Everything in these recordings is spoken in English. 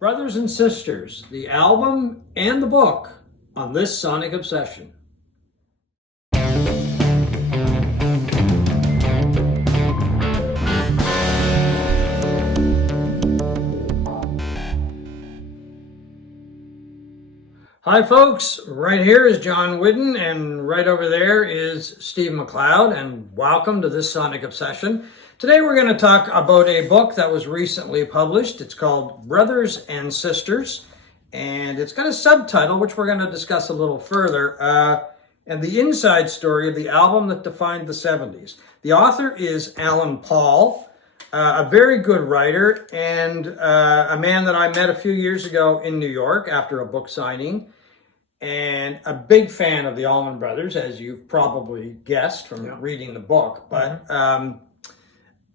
Brothers and Sisters, the album and the book on this Sonic Obsession. Hi folks, right here is John Whidden, and right over there is Steve McLeod, and welcome to this Sonic Obsession. Today we're going to talk about a book that was recently published. It's called Brothers and Sisters, and it's got a subtitle which we're going to discuss a little further, and the inside story of the album that defined the 70s. The author is Alan Paul, a very good writer, and a man that I met a few years ago in New York after a book signing, and a big fan of the Allman Brothers, as you've probably guessed from reading the book. But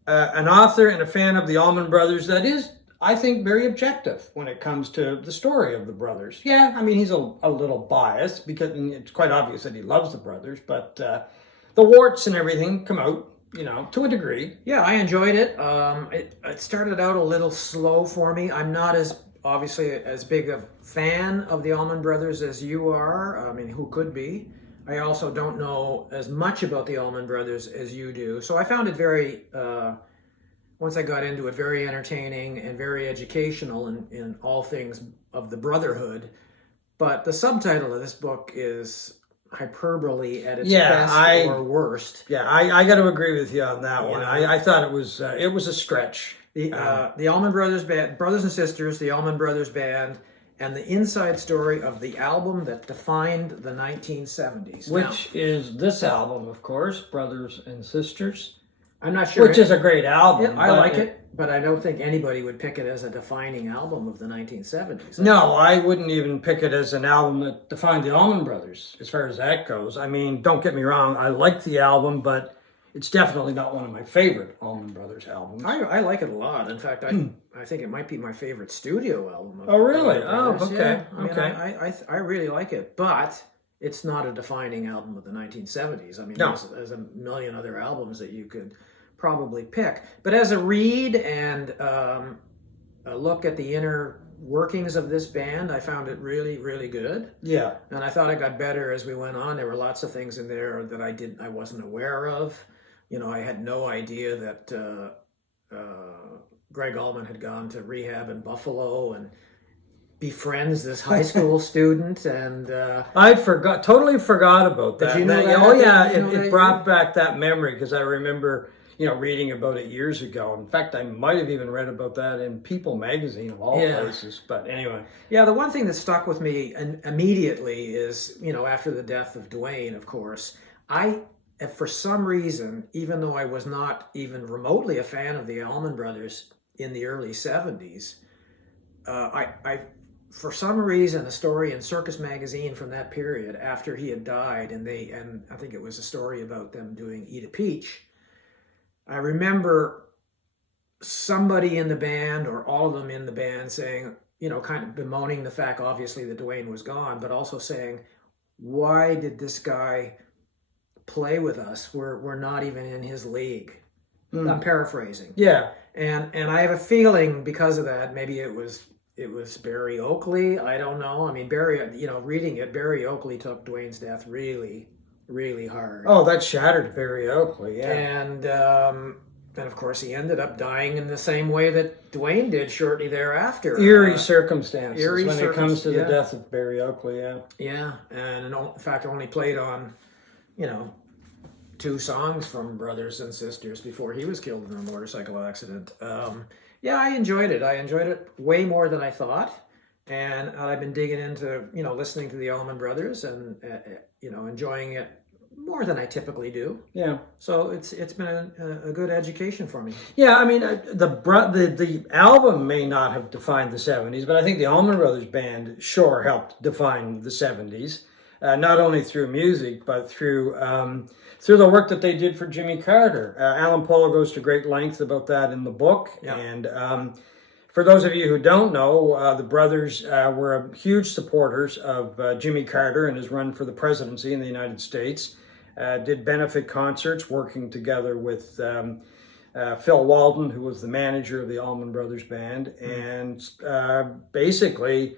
an author and a fan of the Allman Brothers that is, I think, very objective when it comes to the story of the brothers. Yeah, I mean, he's a little biased because it's quite obvious that he loves the brothers, but the warts and everything come out, you know, to a degree. Yeah, I enjoyed it. It started out a little slow for me. I'm not obviously as big a fan of the Allman Brothers as you are. I mean, who could be? I also don't know as much about the Allman Brothers as you do. So I found it very, once I got into it, very entertaining and very educational in all things of the brotherhood. But the subtitle of this book is hyperbole at its best or worst. Yeah, I got to agree with you on that one. I thought it was a stretch. The Allman Brothers Band, Brothers and Sisters, the Allman Brothers Band, and the inside story of the album that defined the 1970s. Which is this album, of course, Brothers and Sisters. I'm not sure. Which is a great album. I like it, but I don't think anybody would pick it as a defining album of the 1970s. No, I wouldn't even pick it as an album that defined the Allman Brothers, as far as that goes. I mean, don't get me wrong, I like the album, but it's definitely not one of my favorite Allman Brothers albums. I like it a lot. In fact, I think it might be my favorite studio album. Oh, really? Oh, okay. Yeah. I really like it, but it's not a defining album of the 1970s. I mean, there's a million other albums that you could probably pick. But as a read and a look at the inner workings of this band, I found it really, really good. Yeah. And I thought it got better as we went on. There were lots of things in there that I wasn't aware of. You know, I had no idea that Greg Allman had gone to rehab in Buffalo and befriends this high school student, and I totally forgot about that. Did you know that? Oh yeah, it brought back that memory because I remember, you know, reading about it years ago. In fact, I might have even read about that in People magazine of all places. But anyway, the one thing that stuck with me immediately is, you know, after the death of Duane, of course, for some reason, even though I was not even remotely a fan of the Allman Brothers in the early 70s, for some reason, a story in Circus magazine from that period after he had died, and I think it was a story about them doing Eat a Peach. I remember somebody in the band, or all of them in the band, saying, you know, kind of bemoaning the fact, obviously, that Duane was gone, but also saying, why did this guy play with us? We're not even in his league. I'm paraphrasing. Yeah. And I have a feeling because of that, maybe it was Barry Oakley. I don't know. I mean, reading it, Barry Oakley took Duane's death really, really hard. Oh, that shattered Barry Oakley, yeah. And of course, he ended up dying in the same way that Duane did shortly thereafter. Eerie circumstances when it comes to the death of Barry Oakley, yeah. Yeah, and in fact, only played on, you know, 2 songs from Brothers and Sisters before he was killed in a motorcycle accident. I enjoyed it. I enjoyed it way more than I thought. And I've been digging into, you know, listening to the Allman Brothers and, you know, enjoying it more than I typically do. Yeah. So it's been a good education for me. Yeah, I mean, the album may not have defined the 70s, but I think the Allman Brothers Band sure helped define the 70s. Not only through music, but through the work that they did for Jimmy Carter. Alan Paul goes to great length about that in the book. Yeah. And for those of you who don't know, the brothers were huge supporters of Jimmy Carter and his run for the presidency in the United States. Did benefit concerts, working together with Phil Walden, who was the manager of the Allman Brothers Band, and basically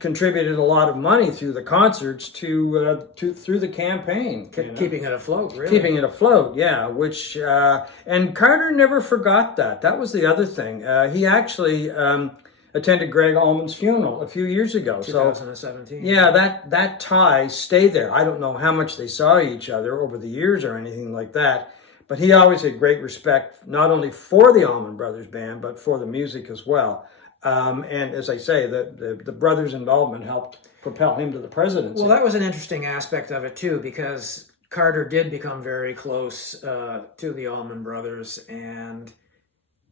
contributed a lot of money through the concerts to through the campaign, keeping it afloat, really. Keeping it afloat, yeah. Which and Carter never forgot that. That was the other thing. He actually attended Greg Allman's funeral a few years ago. 2017. So, yeah, that tie stayed there. I don't know how much they saw each other over the years or anything like that, but he always had great respect, not only for the Allman Brothers Band, but for the music as well. And as I say, the brothers' involvement helped propel him to the presidency. Well, that was an interesting aspect of it, too, because Carter did become very close to the Allman Brothers, and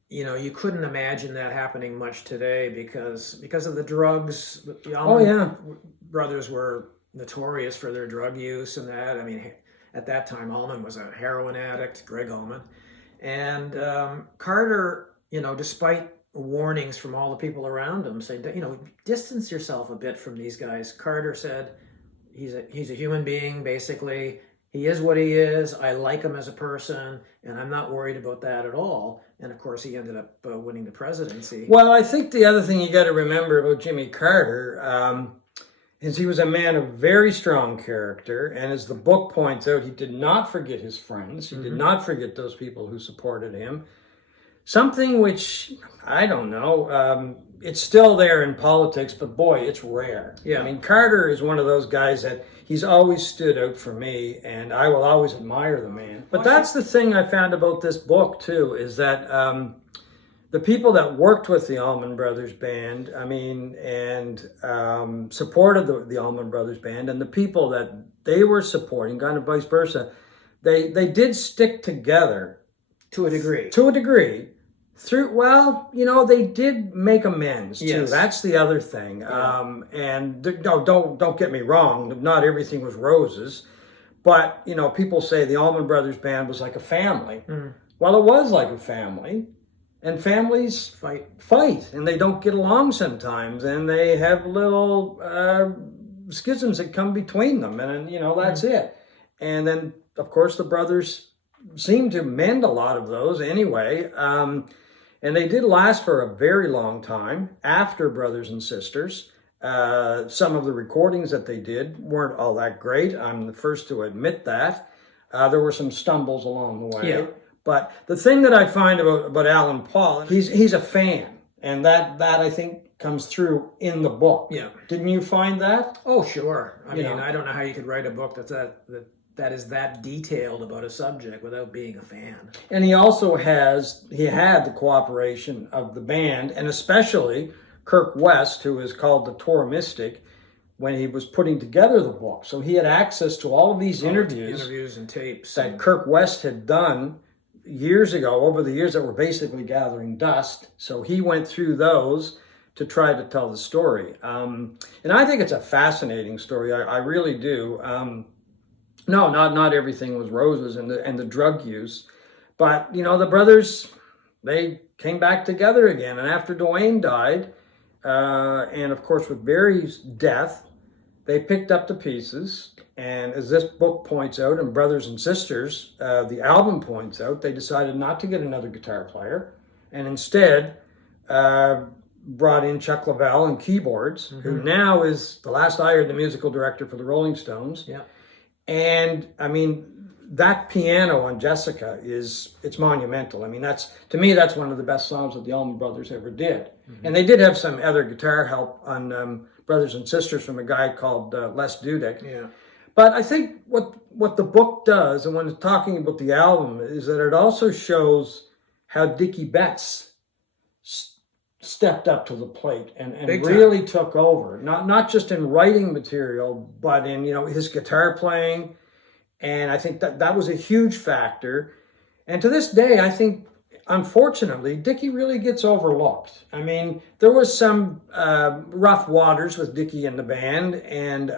you couldn't imagine that happening much today because of the drugs. The Allman Brothers were notorious for their drug use and that. I mean, at that time, Allman was a heroin addict, Greg Allman. And Carter, despite warnings from all the people around him saying, distance yourself a bit from these guys, Carter said, he's a human being, basically. He is what he is. I like him as a person, and I'm not worried about that at all. And of course, he ended up winning the presidency. Well, I think the other thing you got to remember about Jimmy Carter is he was a man of very strong character. And as the book points out, he did not forget his friends. He did not forget those people who supported him. Something which, I don't know, it's still there in politics, but boy, it's rare. Yeah. I mean, Carter is one of those guys that he's always stood out for me, and I will always admire the man. But that's the thing I found about this book, too, is that the people that worked with the Allman Brothers Band, and supported the Allman Brothers Band, and the people that they were supporting, kind of vice versa, they did stick together. To a degree. They did make amends too. Yes. That's the other thing. Yeah. Don't get me wrong. Not everything was roses, but people say the Allman Brothers Band was like a family. Well, it was like a family, and families fight, and they don't get along sometimes, and they have little schisms that come between them, and that's it. And then, of course, the brothers seemed to mend a lot of those anyway. And they did last for a very long time after Brothers and Sisters. Some of the recordings that they did weren't all that great. I'm the first to admit that. There were some stumbles along the way. Yeah. But the thing that I find about Alan Paul, he's a fan. And that I think comes through in the book. Yeah. Didn't you find that? Oh, sure. I don't know how you could write a book that is that detailed about a subject without being a fan. And he also had the cooperation of the band, and especially Kirk West, who is called the Tour Mystic, when he was putting together the book. So he had access to all of these interviews and tapes that Kirk West had done years ago, over the years that were basically gathering dust. So he went through those to try to tell the story. And I think it's a fascinating story. I really do. No, not everything was roses and the drug use, but the brothers, they came back together again. And after Duane died, and of course with Barry's death, they picked up the pieces. And as this book points out, and Brothers and Sisters, the album points out, they decided not to get another guitar player, and instead brought in Chuck Leavell and keyboards, who now is, the last I heard, the musical director for the Rolling Stones. Yeah. And that piano on Jessica it's monumental. To me, that's one of the best songs that the Allman Brothers ever did. And they did have some other guitar help on Brothers and Sisters from a guy called Les Dudek. Yeah. But I think what the book does, and when it's talking about the album, is that it also shows how Dickie Betts stepped up to the plate and really took over, not just in writing material, but in his guitar playing. And I think that was a huge factor. And to this day, I think, unfortunately, Dickie really gets overlooked. There was some rough waters with Dickie and the band, and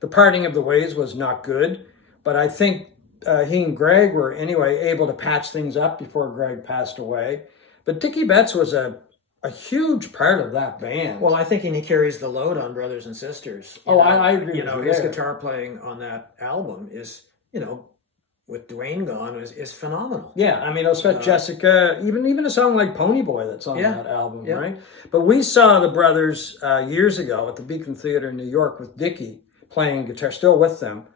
the parting of the ways was not good. But I think he and Greg were anyway able to patch things up before Greg passed away. But Dickie Betts was a huge part of that band. Well, I think he carries the load on Brothers and Sisters. I agree with you his there. guitar playing on that album is, with Duane gone is phenomenal. Yeah, I mean, especially Jessica, even a song like Pony Boy that's on that album, right? But we saw the brothers years ago at the Beacon Theater in New York with Dickie playing guitar, still with them.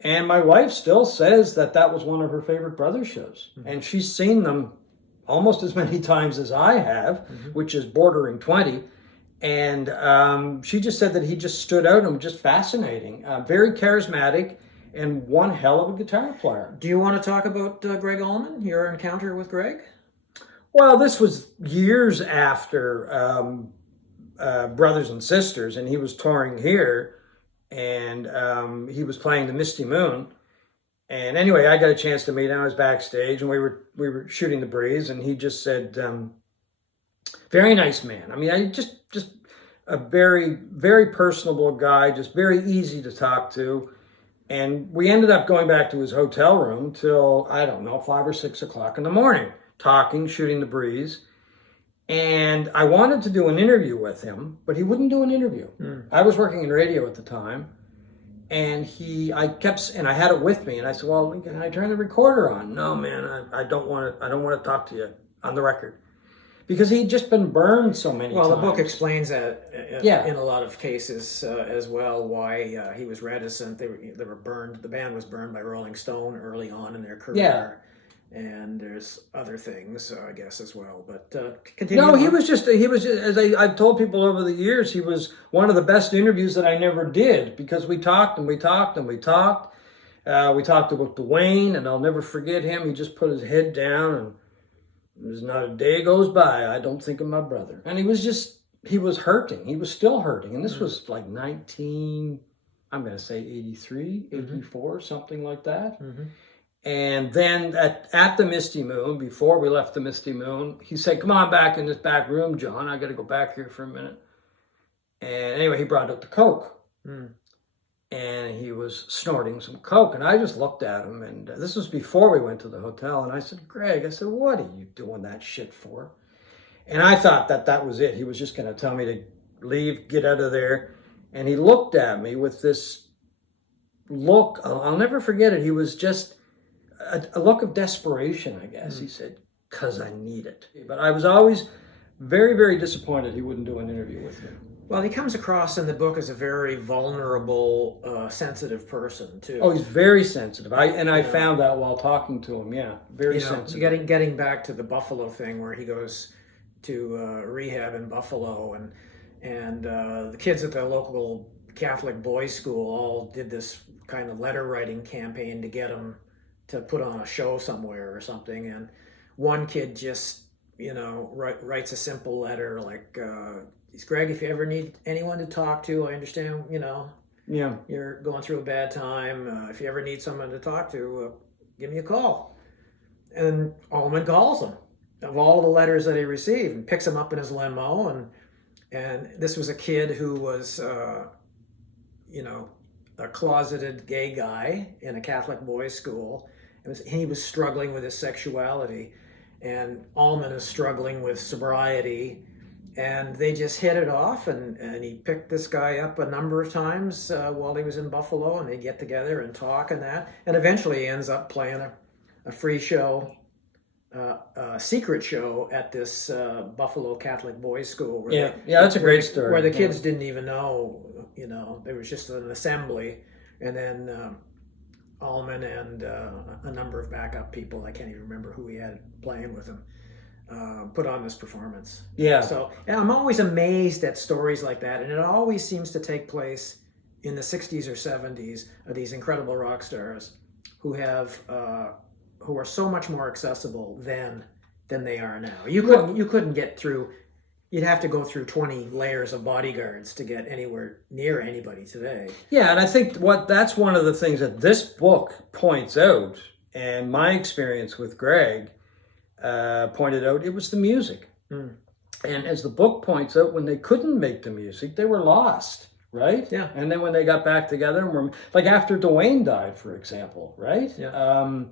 And my wife still says that was one of her favorite brothers shows. Mm-hmm. And she's seen them almost as many times as I have, mm-hmm. which is bordering 20. And she just said that he just stood out and was just fascinating, very charismatic, and one hell of a guitar player. Do you want to talk about Greg Allman, your encounter with Greg? Well, this was years after Brothers and Sisters, and he was touring here, and he was playing the Misty Moon. And anyway, I got a chance to meet him. I was backstage, and we were shooting the breeze, and he just said, very nice man. I mean, I just a very, very personable guy, just very easy to talk to. And we ended up going back to his hotel room till, I don't know, 5 or 6 o'clock in the morning, talking, shooting the breeze. And I wanted to do an interview with him, but he wouldn't do an interview. I was working in radio at the time. And I had it with me, and I said, well, can I turn the recorder on? No, man, I don't want to talk to you on the record. Because he'd just been burned so many times. Well, the book explains that in a lot of cases as well, why he was reticent. They were burned. The band was burned by Rolling Stone early on in their career. Yeah. And there's other things, I guess, as well. But continue. No, he was just, as I've told people over the years, he was one of the best interviews that I never did, because we talked and we talked and we talked. We talked about Duane, and I'll never forget him. He just put his head down, and there's not a day goes by I don't think of my brother. And he was hurting. He was still hurting. And this was like 83, 84, something like that. Mm-hmm. And then at the Misty Moon, before we left the Misty Moon, he said, come on back in this back room, John. I got to go back here for a minute. And anyway, he brought out the Coke. And he was snorting some Coke. And I just looked at him. And this was before we went to the hotel. And I said, Greg, what are you doing that shit for? And I thought that was it. He was just going to tell me to leave, get out of there. And he looked at me with this look. I'll never forget it. He was just a look of desperation, I guess. He said, because I need it. But I was always very, very disappointed he wouldn't do an interview with me. Well, he comes across in the book as a very vulnerable, sensitive person, too. Oh, he's very sensitive. I found that while talking to him, very sensitive. Getting back to the Buffalo thing, where he goes to rehab in Buffalo, and the kids at the local Catholic boys' school all did this kind of letter writing campaign to get him to put on a show somewhere or something. And one kid just, writes a simple letter like, Greg, if you ever need anyone to talk to, I understand, you're going through a bad time. If you ever need someone to talk to, give me a call. And Allman calls him, of all the letters that he received, and picks him up in his limo. And this was a kid who was, a closeted gay guy in a Catholic boys' school. He was struggling with his sexuality, and Allman is struggling with sobriety. And they just hit it off, and he picked this guy up a number of times while he was in Buffalo, and they get together and talk and that. And eventually he ends up playing a free show, a secret show at this Buffalo Catholic boys' school. Where that's a great story. Where the kids didn't even know, there was just an assembly. And then Allman and a number of backup people, I can't even remember who he had playing with him, put on this performance. Yeah. So I'm always amazed at stories like that, and it always seems to take place in the 60s or 70s of these incredible rock stars who are so much more accessible than they are now. You couldn't get through. You'd have to go through 20 layers of bodyguards to get anywhere near anybody today. Yeah, and I think that's one of the things that this book points out, and my experience with Greg pointed out, it was the music. And as the book points out, when they couldn't make the music, they were lost, right? Yeah. And then when they got back together, like after Duane died, for example, right? Yeah.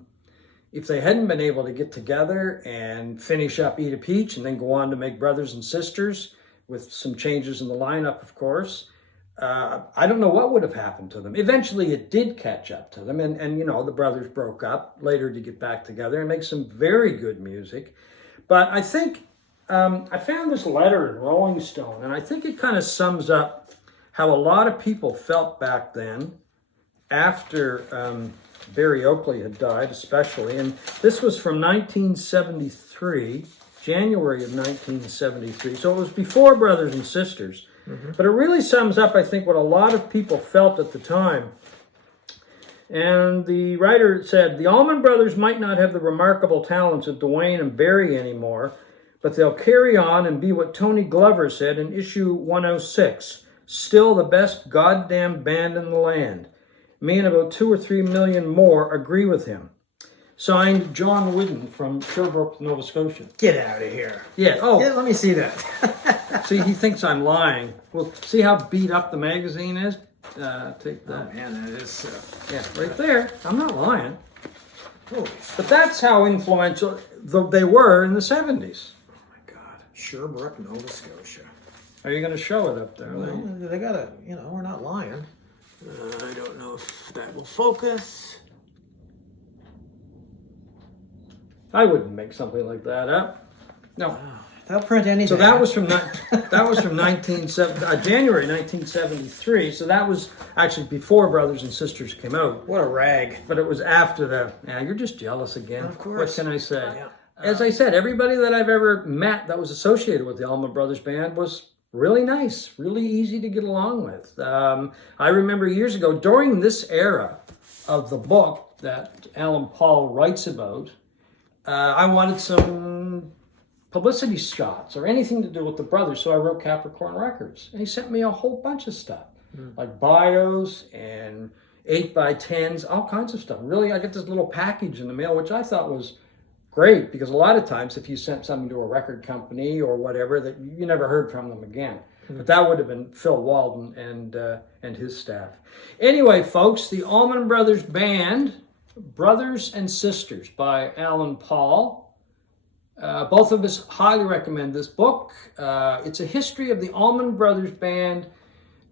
If they hadn't been able to get together and finish up Eat a Peach and then go on to make Brothers and Sisters with some changes in the lineup, of course, I don't know what would have happened to them. Eventually it did catch up to them, and you know, the brothers broke up later to get back together and make some very good music. But I think I found this letter in Rolling Stone, and I think it kind of sums up how a lot of people felt back then after Barry Oakley had died, especially. And this was from 1973, January of 1973. So it was before Brothers and Sisters. But it really sums up, I think, what a lot of people felt at the time. And the writer said, the Allman Brothers might not have the remarkable talents of Duane and Barry anymore, but they'll carry on and be what Tony Glover said in issue 106, still the best goddamn band in the land. Me and about 2 or 3 million more agree with him. Signed, John Whidden from Sherbrooke, Nova Scotia. Get out of here. Yeah, oh. Yeah, let me see that. See, he thinks I'm lying. Well, see how beat up the magazine is? Take that. Oh, man, that is... Yeah, right there. I'm not lying. Holy But that's how influential they were in the 70s. Oh, my God. Sherbrooke, Nova Scotia. Are you going to show it up there? Well, they got to, you know, we're not lying. I don't know if that will focus. I wouldn't make something like that up. No. Wow. They'll print anything. So that was from January 1973. So that was actually before Brothers and Sisters came out. What a rag. But it was after the... Yeah, you're just jealous again. Of course. What can I say? Yeah. As I said, everybody that I've ever met that was associated with the Allman Brothers Band was really nice, really easy to get along with. I remember years ago, during this era of the book that Alan Paul writes about, I wanted some publicity shots or anything to do with the brothers, so I wrote Capricorn Records. And he sent me a whole bunch of stuff, like bios and 8x10s, all kinds of stuff. Really, I get this little package in the mail, which I thought was great, because a lot of times if you sent something to a record company or whatever, that you never heard from them again. But that would have been Phil Walden and his staff. Anyway, folks, the Allman Brothers Band, Brothers and Sisters by Alan Paul. Both of us highly recommend this book. It's a history of the Allman Brothers Band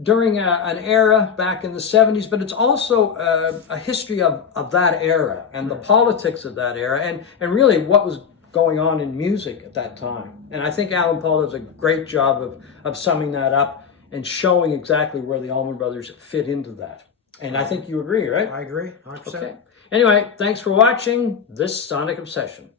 during an era back in the 70s, but it's also a history of that era and the politics of that era and really what was going on in music at that time. And I think Alan Paul does a great job of summing that up and showing exactly where the Allman Brothers fit into that. And I think you agree, right? I agree, 100%. Okay. Anyway, thanks for watching this Sonic Obsession.